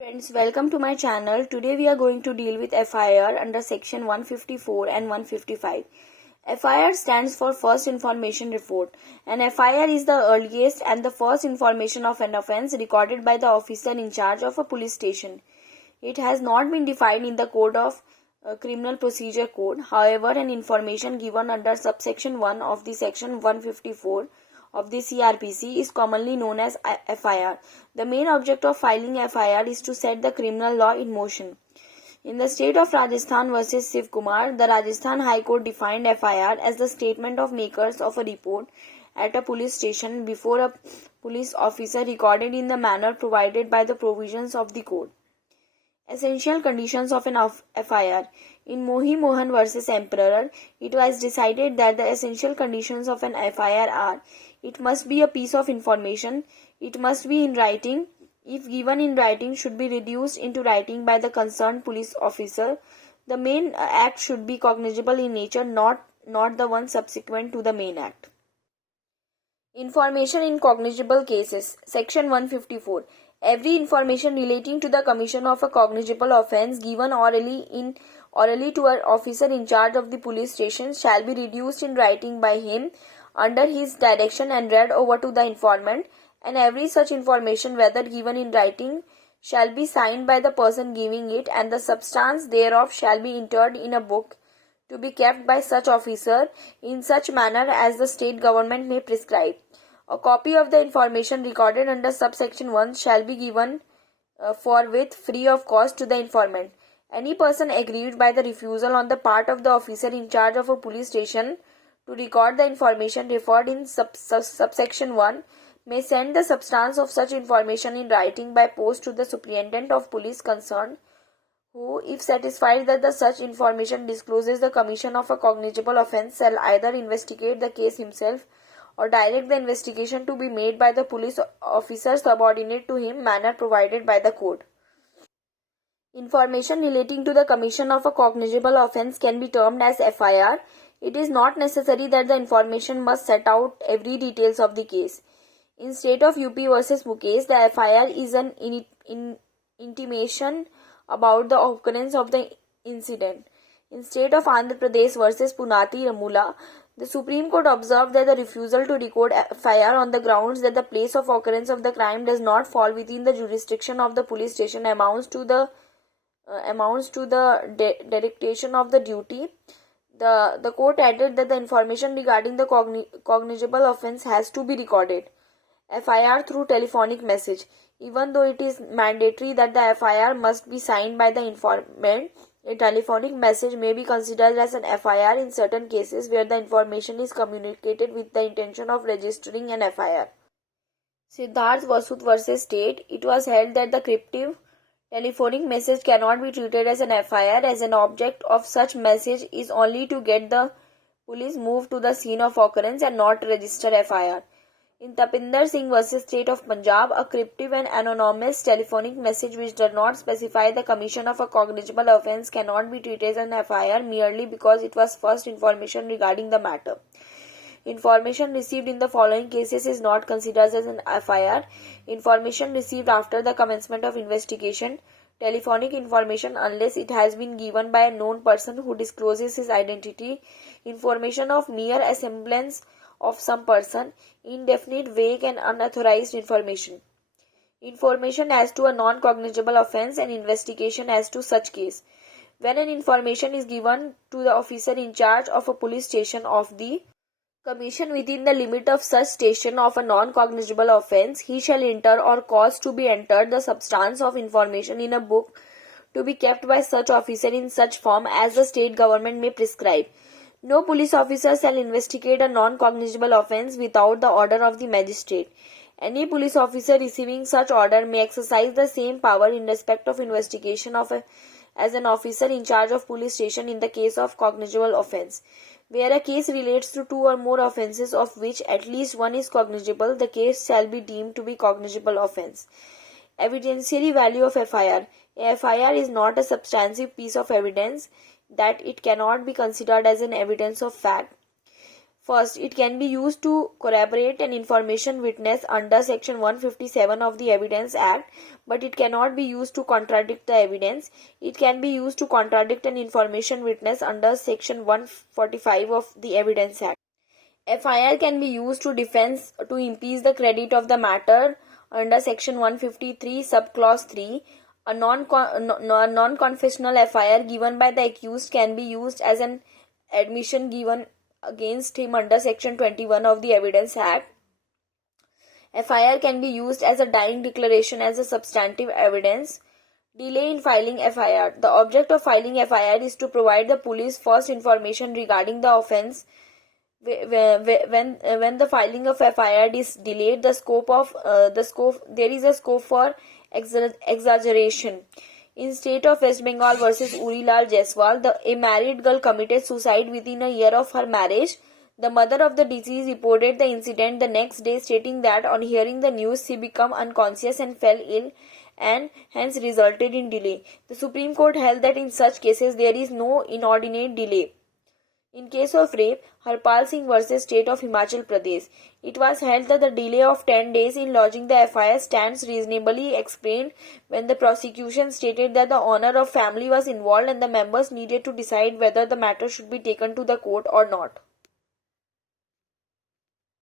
Friends, welcome to my channel. Today we are going to deal with FIR under section 154 and 155. FIR stands for First Information Report. An FIR is the earliest and the first information of an offence recorded by the officer in charge of a police station. It has not been defined in the Code of Criminal Procedure Code. However, an information given under subsection 1 of the section 154 of the CRPC is commonly known as FIR. The main object of filing FIR is to set the criminal law in motion. In the state of Rajasthan versus Shiv Kumar, the Rajasthan High Court defined FIR as the statement of makers of a report at a police station before a police officer recorded in the manner provided by the provisions of the code. Essential conditions of an FIR. In Mohi Mohan versus Emperor, it was decided that the essential conditions of an FIR are: it must be a piece of information, it must be in writing, if given in writing should be reduced into writing by the concerned police officer, the main act should be cognizable in nature, not the one subsequent to the main act. Information in cognizable cases. Section 154. Every information relating to the commission of a cognizable offence given orally to an officer in charge of the police station shall be reduced in writing by him under his direction and read over to the informant, and every such information, whether given in writing, shall be signed by the person giving it, and the substance thereof shall be entered in a book to be kept by such officer in such manner as the state government may prescribe. A copy of the information recorded under subsection 1 shall be given forthwith free of cost to the informant. Any person aggrieved by the refusal on the part of the officer in charge of a police station to record the information referred in subsection 1 may send the substance of such information in writing by post to the superintendent of police concerned, who, if satisfied that the such information discloses the commission of a cognizable offence, shall either investigate the case himself or direct the investigation to be made by the police officer subordinate to him, manner provided by the code. Information relating to the commission of a cognizable offence can be termed as FIR. It is not necessary that the information must set out every details of the case. In state of UP versus Mukesh, the FIR is an intimation about the occurrence of the incident. In state of Andhra Pradesh versus Punati Ramula, the Supreme Court observed that the refusal to record FIR on the grounds that the place of occurrence of the crime does not fall within the jurisdiction of the police station amounts to the dereliction of the duty. The court added that the information regarding the cognizable offence has to be recorded. FIR through telephonic message. Even though it is mandatory that the FIR must be signed by the informant, a telephonic message may be considered as an FIR in certain cases where the information is communicated with the intention of registering an FIR. Siddharth Vasud versus State. It was held that the cryptic telephonic message cannot be treated as an FIR, as an object of such message is only to get the police moved to the scene of occurrence and not register FIR. In Tapinder Singh versus State of Punjab, a cryptic and anonymous telephonic message which does not specify the commission of a cognizable offence cannot be treated as an FIR merely because it was first information regarding the matter. Information received in the following cases is not considered as an FIR. Information received after the commencement of investigation. Telephonic information unless it has been given by a known person who discloses his identity. Information of mere semblance of some person. Indefinite, vague and unauthorized information. Information as to a non-cognizable offence and investigation as to such case. When an information is given to the officer in charge of a police station of the commission within the limit of such station of a non-cognizable offence, he shall enter or cause to be entered the substance of information in a book to be kept by such officer in such form as the state government may prescribe. No police officer shall investigate a non-cognizable offence without the order of the magistrate. Any police officer receiving such order may exercise the same power in respect of investigation as an officer in charge of police station in the case of cognizable offence. Where a case relates to two or more offences of which at least one is cognizable, the case shall be deemed to be cognizable offence. Evidentiary value of FIR. A FIR is not a substantive piece of evidence that it cannot be considered as an evidence of fact. First, it can be used to corroborate an information witness under Section 157 of the Evidence Act, but it cannot be used to contradict the evidence. It can be used to contradict an information witness under Section 145 of the Evidence Act. FIR can be used to impeach the credit of the matter under Section 153, Subclause 3. A non-confessional FIR given by the accused can be used as an admission given against him under Section 21 of the Evidence Act. FIR can be used as a dying declaration as a substantive evidence. Delay in filing FIR. The object of filing FIR is to provide the police first information regarding the offence. When the filing of FIR is delayed, there is a scope for exaggeration. In state of West Bengal versus Urilal Jaiswal, a married girl committed suicide within a year of her marriage. The mother of the deceased reported the incident the next day, stating that on hearing the news, she became unconscious and fell ill, and hence resulted in delay. The Supreme Court held that in such cases there is no inordinate delay. In case of rape, Harpal Singh versus State of Himachal Pradesh, it was held that the delay of 10 days in lodging the FIR stands reasonably explained when the prosecution stated that the honor of family was involved and the members needed to decide whether the matter should be taken to the court or not.